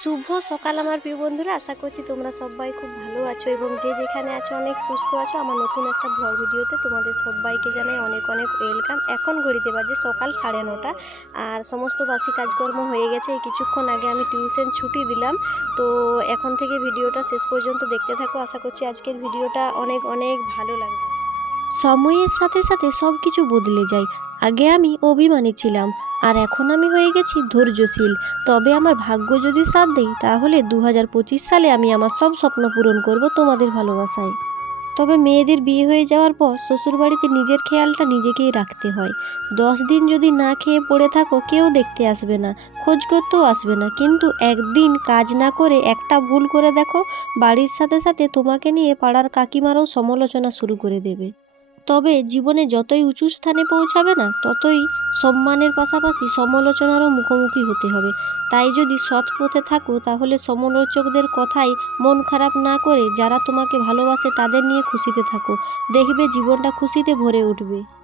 শুভ সকাল আমার প্রিয় বন্ধুরা। আশা করছি তোমরা সবাই খুব ভালো আছো এবং যে যেখানে আছো অনেক সুস্থ আছো। আমার নতুন একটা ব্লগ ভিডিওতে তোমাদের সবাইকে জানাই অনেক অনেক ওয়েলকাম এখন ঘড়িতে বাজে সকাল সাড়ে নটা। আর সমস্ত বাসি কাজকর্ম হয়ে গেছে। এই কিছুক্ষণ আগে আমি টিউশন ছুটি দিলাম। তো এখন থেকে ভিডিওটা শেষ পর্যন্ত দেখতে থাকো। আশা করছি আজকের ভিডিওটা অনেক অনেক ভালো লাগবে। সময়ের সাথে সাথে সব কিছু বদলে যায়। আগে আমি অভিমানী ছিলাম, আর এখন আমি হয়ে গেছি ধৈর্যশীল। তবে আমার ভাগ্য যদি সাথ দেয়, তাহলে দু হাজার পঁচিশ সালে আমি আমার সব স্বপ্ন পূরণ করব তোমাদের ভালোবাসায়। তবে মেয়েদের বিয়ে হয়ে যাওয়ার পর শ্বশুরবাড়িতে নিজের খেয়ালটা নিজেকেই রাখতে হয়। দশ দিন যদি না খেয়ে পড়ে থাকো, কেউ দেখতে আসবে না, খোঁজ করতেও আসবে না। কিন্তু একদিন কাজ না করে একটা ভুল করে দেখো, বাড়ির সাথে সাথে তোমাকে নিয়ে পাড়ার কাকিমারও সমালোচনা শুরু করে দেবে। তবে জীবনে যতই উঁচু স্থানে পৌঁছাবে না, ততই সম্মানের পাশাপাশি সমালোচনারও মুখোমুখি হতে হবে। তাই যদি সৎ পথে থাকো, তাহলে সমালোচকদের কথাই মন খারাপ না করে যারা তোমাকে ভালোবাসে তাদের নিয়ে খুশিতে থাকো। দেখবে জীবনটা খুশিতে ভরে উঠবে।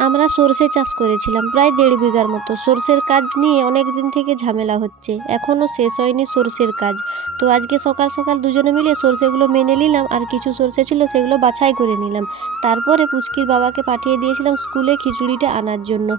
আমরা সর্ষে চাষ করেছিলাম, প্রায় দেড় বিঘার মতো। সর্ষের কাজ নিয়ে অনেক দিন থেকে ঝামেলা হচ্ছে। এখনও শেষ হয়নি সর্ষের কাজ। তো আজকে সকাল সকাল দুজনে মিলে সর্ষেগুলো মেনে নিলাম, আর কিছু সর্ষে ছিল সেগুলো বাছাই করে নিলাম। তারপরে পুচকির বাবাকে পাঠিয়ে দিয়েছিলাম স্কুলে খিচুড়িটা আনার জন্য।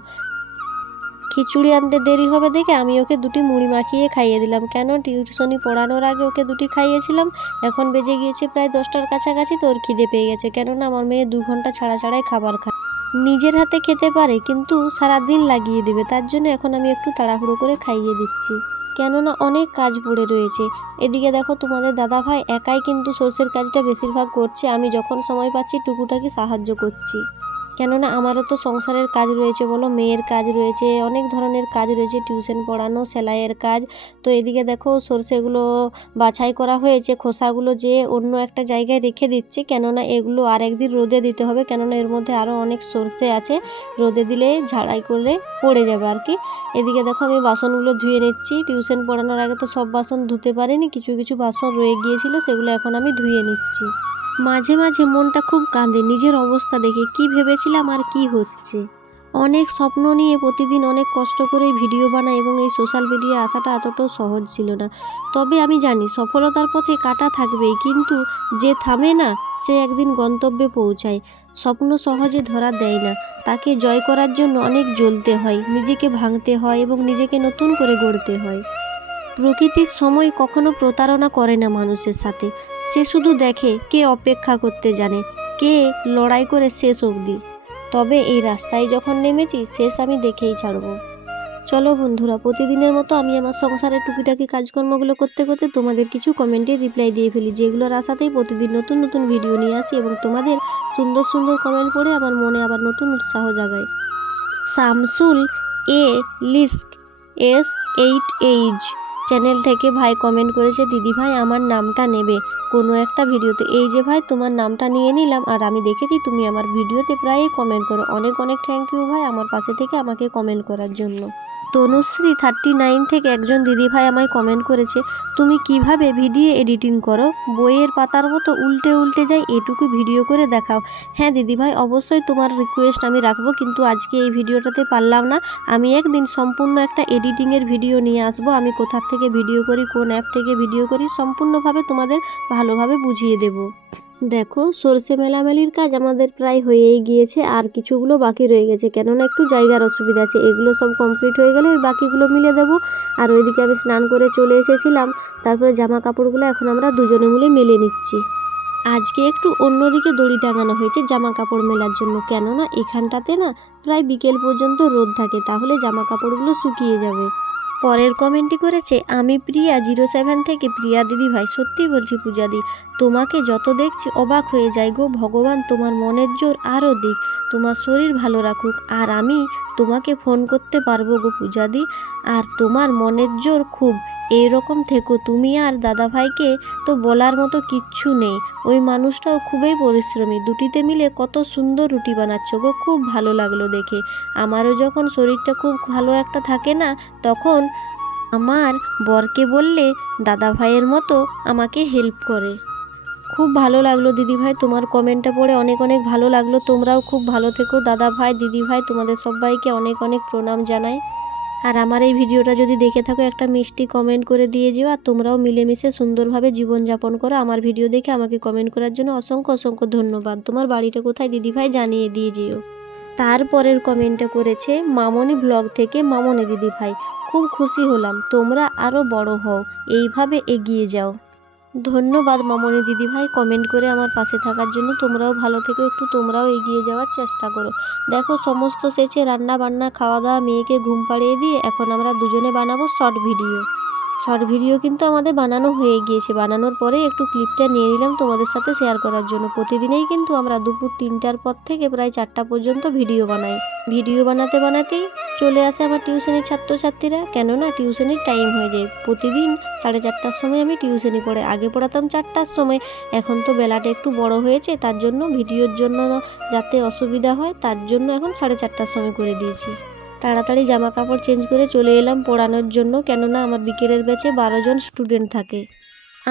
খিচুড়ি আনতে দেরি হবে দেখে আমি ওকে দুটি মুড়ি মাখিয়ে খাইয়ে দিলাম। কেন? টিউশনি পড়ানোর আগে ওকে দুটি খাইয়েছিলাম। এখন বেজে গিয়েছে প্রায় দশটার কাছাকাছি, তো ওর খিদে পেয়ে গেছে। কেননা আমার মেয়ে দু ঘণ্টা ছাড়া ছাড়াই খাবার খায়। নিজের হাতে খেতে পারে, কিন্তু সারাদিন লাগিয়ে দেবে। তার জন্য এখন আমি একটু তাড়াহুড়ো করে খাইয়ে দিচ্ছি। কেননা অনেক কাজ পড়ে রয়েছে। এদিকে দেখো, তোমাদের দাদা ভাই একাই কিন্তু সর্ষের কাজটা বেশিরভাগ করছে। আমি যখন সময় পাচ্ছি, টুকুটাকে সাহায্য করছি। কেননা আমারও তো সংসারের কাজ রয়েছে বলো, মেয়ের কাজ রয়েছে, অনেক ধরনের কাজ রয়েছে, টিউশন পড়ানো, সেলাইয়ের কাজ। তো এদিকে দেখো সর্ষেগুলো বাছাই করা হয়েছে, খোসাগুলো যে অন্য একটা জায়গায় রেখে দিচ্ছে, কেননা এগুলো আর একদিন রোদে দিতে হবে, কেননা এর মধ্যে আরও অনেক সর্ষে আছে, রোদে দিলে ঝাড়াই করলে পড়ে যাবে আর কি। এদিকে দেখো আমি বাসনগুলো ধুয়ে নিচ্ছি, টিউশন পড়ানোর আগে তো সব বাসন ধুতে পারিনি, কিছু কিছু বাসন রয়ে গিয়েছিল, সেগুলো এখন আমি ধুয়ে নিচ্ছি। মাঝে মাঝে মনটা খুব কাঁদে নিজের অবস্থা দেখে, কি ভেবেছিলাম আর কি হচ্ছে? অনেক স্বপ্ন নিয়ে প্রতিদিন অনেক কষ্ট করে ভিডিও বানাই এবং এই সোশ্যাল মিডিয়া আসাটা এতটাও সহজ ছিল না। তবে আমি জানি সফলতার পথে কাটা থাকবেই, কিন্তু যে থামে না, সে একদিন গন্তব্যে পৌঁছায়। স্বপ্ন সহজে ধরা দেয় না। তাকে জয় করার জন্য অনেক জ্বলতে হয়, নিজেকে ভাঙতে হয় এবং নিজেকে নতুন করে গড়তে হয়। প্রকৃতির সময় কখনো প্রতারণা করে না মানুষের সাথে। সে শুধু দেখে কে অপেক্ষা করতে জানে, কে লড়াই করে শেষ অবধি। তবে এই রাস্তায় যখন নেমেছি, শেষ আমি দেখেই ছাড়বো। চলো বন্ধুরা, প্রতিদিনের মতো আমি আমার সংসারের টুকিটাকি কাজকর্মগুলো করতে করতে তোমাদের কিছু কমেন্টে রিপ্লাই দিয়ে ফেলি যেগুলোর আশাতেই প্রতিদিন নতুন নতুন ভিডিও নিয়ে আসি এবং তোমাদের সুন্দর সুন্দর কমেন্ট পড়ে আমার মনে আবার নতুন উৎসাহ জাগায়। শামসুল এ লিস্ক, এস এইট এইচ। চ্যানেল থেকে ভাই কমেন্ট করেছে, দিদি ভাই, আমার নামটা নেবে। কোনো একটা ভিডিওতে, এই যে ভাই, তোমার নামটা নিয়ে নিলাম আর আমি দেখেছি তুমি আমার ভিডিওতে প্রায়ই কমেন্ট করো। অনেক অনেক থ্যাংক ইউ ভাই আমার পাশে থেকে আমাকে কমেন্ট করার জন্য। তনুশ্রী থার্টি নাইন থেকে একজন দিদিভাই আমায় কমেন্ট করেছে, তুমি কীভাবে ভিডিও এডিটিং করো? বইয়ের পাতার মতো উল্টে উল্টে যায়, এটুকু ভিডিও করে দেখাও। হ্যাঁ দিদিভাই, অবশ্যই তোমার রিকোয়েস্ট আমি রাখব, কিন্তু আজকে এই ভিডিওটাতে পারলাম না। আমি একদিন সম্পূর্ণ একটা এডিটিংয়ের ভিডিও নিয়ে আসব। আমি কোথার থেকে ভিডিও করি, কোন অ্যাপ থেকে ভিডিও করি, সম্পূর্ণভাবে তোমাদের ভালোভাবে বুঝিয়ে দেবো। দেখো, সর্ষে মেলামেলির কাজ আমাদের প্রায় হয়েই গিয়েছে, আর কিছুগুলো বাকি রয়ে গেছে। কেননা একটু জায়গার অসুবিধা আছে, এগুলো সব কমপ্লিট হয়ে গেলে ওই বাকিগুলো মিলে দেবো। আর ওইদিকে আমি স্নান করে চলে এসেছিলাম, তারপরে জামা কাপড়গুলো এখন আমরা দুজনে মিলে মেলে নিচ্ছি। আজকে একটু অন্যদিকে দড়ি টাঙানো হয়েছে জামা কাপড় মেলার জন্য, কেননা এখানটাতে না প্রায় বিকেল পর্যন্ত রোদ থাকে, তাহলে জামা কাপড়গুলো শুকিয়ে যাবে। পরের কমেন্টটি করেছে, আমি প্রিয়া জিরো সেভেন থেকে প্রিয়া দিদি ভাই সত্যি বলছি পূজাদি, তোমাকে যত দেখছি অবাক হয়ে যাই গো, ভগবান তোমার মনের জোর আরও দিক, তোমার শরীর ভালো রাখুক, আর আমি তোমাকে ফোন করতে পারব গো পূজাদি, আর তোমার মনের জোর খুব এই রকম থেকো, তুমি আর দাদা ভাইকে তো বলার মতো কিচ্ছু নেই, ওই মানুষটাও খুবই পরিশ্রমী, দুটিতে মিলে কত সুন্দর রুটি বানাচ্ছ গো, খুব ভালো লাগল দেখে, আমারও যখন শরীরটা খুব ভালো একটা থাকে না, তখন আমার বরকে বললে দাদা ভাইয়ের মতো আমাকে হেল্প করে। খুব ভালো লাগল দিদি ভাই তোমার কমেন্টটা পড়ে অনেক অনেক ভালো লাগল। তোমরাও খুব ভালো থেকো। দাদা ভাই দিদি ভাই তোমাদের সবাইকে অনেক অনেক প্রণাম জানাই। আর আমার এই ভিডিওটা যদি দেখে থাকো, একটা মিষ্টি কমেন্ট করে দিয়ে যেও আর তোমরাও মিলেমিশে সুন্দরভাবে জীবনযাপন করো। আমার ভিডিও দেখে আমাকে কমেন্ট করার জন্য অসংখ্য অসংখ্য ধন্যবাদ। তোমার বাড়িটা কোথায়? দিদিভাই জানিয়ে দিয়ে যেও। তারপরের কমেন্টটা করেছে, মামনি ব্লগ থেকে মামনি দিদিভাই খুব খুশি হলাম, তোমরা আরও বড় হও, এইভাবে এগিয়ে যাও। ধন্যবাদ মামনি দিদিভাই কমেন্ট করে আমার পাশে থাকার জন্য, তোমরাও ভালো থেকো, একটু তোমরাও এগিয়ে যাওয়ার চেষ্টা করো। দেখো, সমস্ত শেষে রান্না বান্না খাওয়া দাওয়া মেয়েকে ঘুম পাড়িয়ে দিয়ে, এখন আমরা দুজনে বানাবো শর্ট ভিডিও শর্ট ভিডিও কিন্তু আমাদের বানানো হয়ে গিয়েছে। বানানোর পরে একটু ক্লিপটা নিয়ে নিলাম তোমাদের সাথে শেয়ার করার জন্য। প্রতিদিনেই কিন্তু আমরা দুপুর তিনটার পর থেকে প্রায় চারটা পর্যন্ত ভিডিও বানাই। ভিডিও বানাতে বানাতেই চলে আসে আমার টিউশনের ছাত্রছাত্রীরা। কেননা টিউশনের টাইম হয়ে যায়। প্রতিদিন সাড়ে চারটার সময় আমি টিউশনি পড়ে আগে পড়াতাম চারটার সময়। এখন তো বেলাটা একটু বড় হয়েছে, তার জন্য ভিডিওর জন্য যাতে অসুবিধা হয়, তার জন্য এখন সাড়ে চারটার সময় করে দিয়েছি। তাড়াতাড়ি জামা কাপড় চেঞ্জ করে চলে এলাম পড়ানোর জন্য, কেননা আমার বিকেলের ব্যাচে বারো জন স্টুডেন্ট থাকে।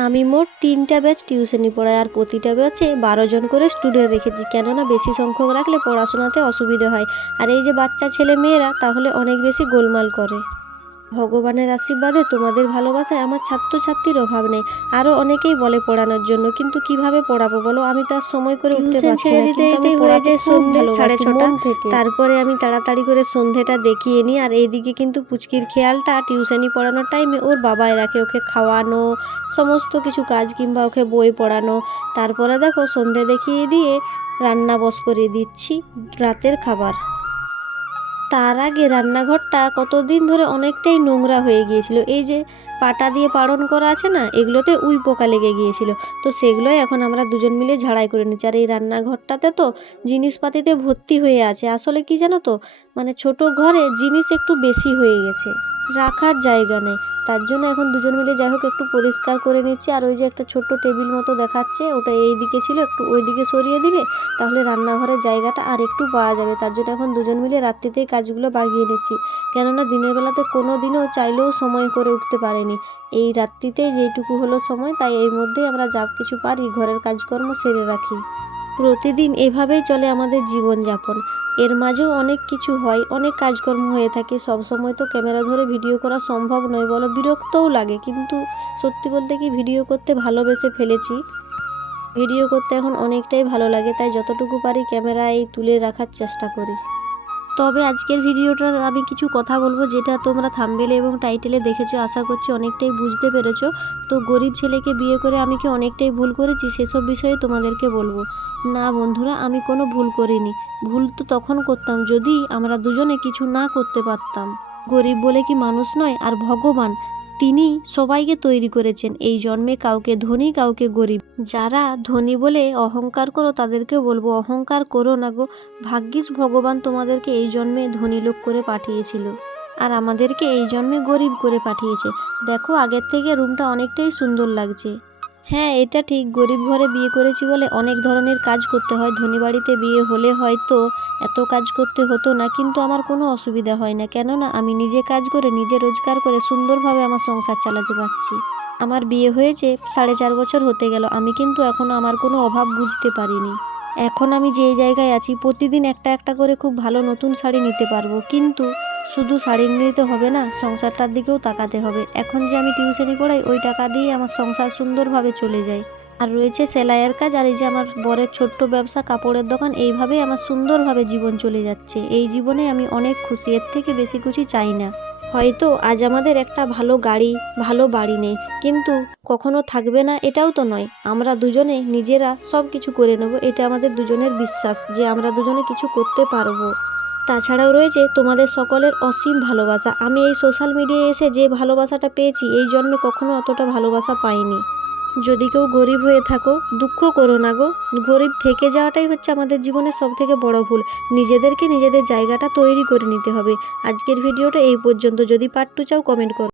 আমি মোট তিনটা ব্যাচ টিউশনি পড়াই আর প্রতিটা ব্যাচে বারো জন করে স্টুডেন্ট রেখেছি, কেননা বেশি সংখ্যক রাখলে পড়াশোনাতে অসুবিধে হয়। আর এই যে বাচ্চা ছেলে মেয়েরা, তাহলে অনেক বেশি গোলমাল করে। ভগবানের আশীর্বাদে তোমাদের ভালোবাসায় আমার ছাত্রছাত্রীর অভাব নেই। আরও অনেকেই বলে পড়ানোর জন্য কিন্তু কীভাবে পড়াবো বলো? আমি তো আর সময় করে উঠতে পারছি না দিতে দিতেই হয়ে যায় সন্ধ্যে সাড়ে ছটা। তারপরে আমি তাড়াতাড়ি করে সন্ধেটা দেখিয়ে নিই আর এইদিকে কিন্তু পুচকির খেয়ালটা টিউশনি পড়ানোর টাইমে ওর বাবাই রাখে ওকে খাওয়ানো সমস্ত কিছু কাজ কিংবা ওকে বই পড়ানো। তারপরে দেখো সন্ধে দেখিয়ে দিয়ে রান্না বস করে দিচ্ছি রাতের খাবার। তার আগে রান্নাঘরটা কতদিন ধরে অনেকটাই নোংরা হয়ে গিয়েছিল। এই যে পাটা দিয়ে পাড়ন করা আছে না, এগুলোতে উই পোকা লেগে গিয়েছিল। তো সেগুলোই এখন আমরা দুজন মিলে ঝাড়াই করে নিচ্ছি। আর এই রান্নাঘরটাতে তো জিনিসপাতিতে ভর্তি হয়ে আছে। আসলে কি জানো তো? মানে ছোট ঘরে জিনিস একটু বেশি হয়ে গেছে। রাখার জায়গা নেই। তার জন্য এখন দুজন মিলে যাই হোক একটু পরিষ্কার করে নিচ্ছি। আর ওই যে একটা ছোট্ট টেবিল মতো দেখাচ্ছে, ওটা এই দিকে ছিল। একটু ওই দিকে সরিয়ে দিলে তাহলে রান্নাঘরের জায়গাটা আর একটু পাওয়া যাবে। তার জন্য এখন দুজন মিলে রাত্রিতেই কাজগুলো বাগিয়ে নিচ্ছি। কেননা দিনের বেলাতে কোনো দিনও চাইলেও সময় করে উঠতে পারেনি। এই রাত্রিতেই যেইটুকু হলো সময়, তাই এর মধ্যেই আমরা যা কিছু পারি, ঘরের কাজকর্ম সেরে রাখি। প্রতিদিন এভাবেই চলে আমাদের জীবনযাপন। এর মাঝেও অনেক কিছু হয়, অনেক কাজকর্ম হয়ে থাকে। সব সময় তো ক্যামেরা ধরে ভিডিও করা সম্ভব নয়, বলো বিরক্তও লাগে। কিন্তু সত্যি বলতে কি, ভিডিও করতে ভালোবেসে ফেলেছি। ভিডিও করতে এখন অনেকটাই ভালো লাগে, তাই যতটুকু পারি ক্যামেরায় তুলে রাখার চেষ্টা করি। তবে আজকের ভিডিওটার আমি কিছু কথা বলব যেটা তোমরা থাম্বেলে এবং টাইটেলে দেখেছ, আশা করছি অনেকটাই বুঝতে পেরেছ। তো গরিব ছেলেকে বিয়ে করে আমি কি অনেকটাই ভুল করেছি, সেসব বিষয়ে তোমাদেরকে বলব। না বন্ধুরা, আমি কোনো ভুল করিনি। ভুল তো তখন করতাম যদি আমরা দুজনে কিছু না করতে পারতাম। গরিব বলে কি মানুষ নয়, আর ভগবান। তিনি সবাইকে তৈরি করেছেন। এই জন্মে কাউকে ধনী, কাউকে গরিব। যারা ধনী বলে অহংকার করো তাদেরকে বলব, অহংকার করো না গো। ভাগ্যিস ভগবান তোমাদেরকে এই জন্মে ধনী লোক করে পাঠিয়েছিল। আর আমাদেরকে এই জন্মে গরিব করে পাঠিয়েছে। দেখো, আগের থেকে রুমটা অনেকটাই সুন্দর লাগছে। হ্যাঁ এটা ঠিক। গরিব ঘরে বিয়ে করেছি বলে অনেক ধরনের কাজ করতে হয়। ধনী বাড়িতে বিয়ে হলে হয়তো এত কাজ করতে হতো না, কিন্তু আমার কোনো অসুবিধা হয় না। কেননা, আমি নিজে কাজ করে, নিজে রোজগার করে সুন্দরভাবে আমার সংসার চালাতে পারছি। আমার বিয়ে হয়েছে সাড়ে চার বছর হতে গেল। আমি কিন্তু এখনও আমার কোনো অভাব বুঝতে পারিনি। এখন আমি যেই জায়গায় আছি, প্রতিদিন একটা একটা করে খুব ভালো নতুন শাড়ি নিতে পারব। কিন্তু শুধু শাড়ি নিলেই তো হবে না, সংসারটার দিকেও তাকাতে হবে। এখন যে আমি টিউশনি পড়াই, ওই টাকা দিয়ে আমার সংসার সুন্দরভাবে চলে যায়। আর রয়েছে সেলাইয়ের কাজ, আর এই যে আমার বরের ছোট্ট ব্যবসা, কাপড়ের দোকান, এইভাবেই আমার সুন্দরভাবে জীবন চলে যাচ্ছে। এই জীবনে আমি অনেক খুশি, এর থেকে বেশি খুশি চাই না। হয়তো আজ আমাদের একটা ভালো গাড়ি, ভালো বাড়ি নেই, কিন্তু কখনো থাকবে না, এটাও তো নয়। আমরা দুজনে নিজেরা সব কিছু করে নেব, এটা আমাদের দুজনের বিশ্বাস যে আমরা দুজনে কিছু করতে পারব। তাছাড়াও রয়েছে তোমাদের সকলের অসীম ভালোবাসা। আমি এই সোশ্যাল মিডিয়ায় এসে যে ভালোবাসাটা পেয়েছি, এই জন্মে কখনো অতটা ভালোবাসা পাইনি। যদি কেউ গরিব হয়ে থাকো, দুঃখ করো না গো। গরিব থেকে যাওয়াটাই হচ্ছে আমাদের জীবনের সব থেকে বড় ভুল। নিজেদেরকে নিজেদের জায়গাটা তৈরি করে নিতে হবে। আজকের ভিডিওটা এই পর্যন্ত। যদি পার্ট টু চাও কমেন্ট করো।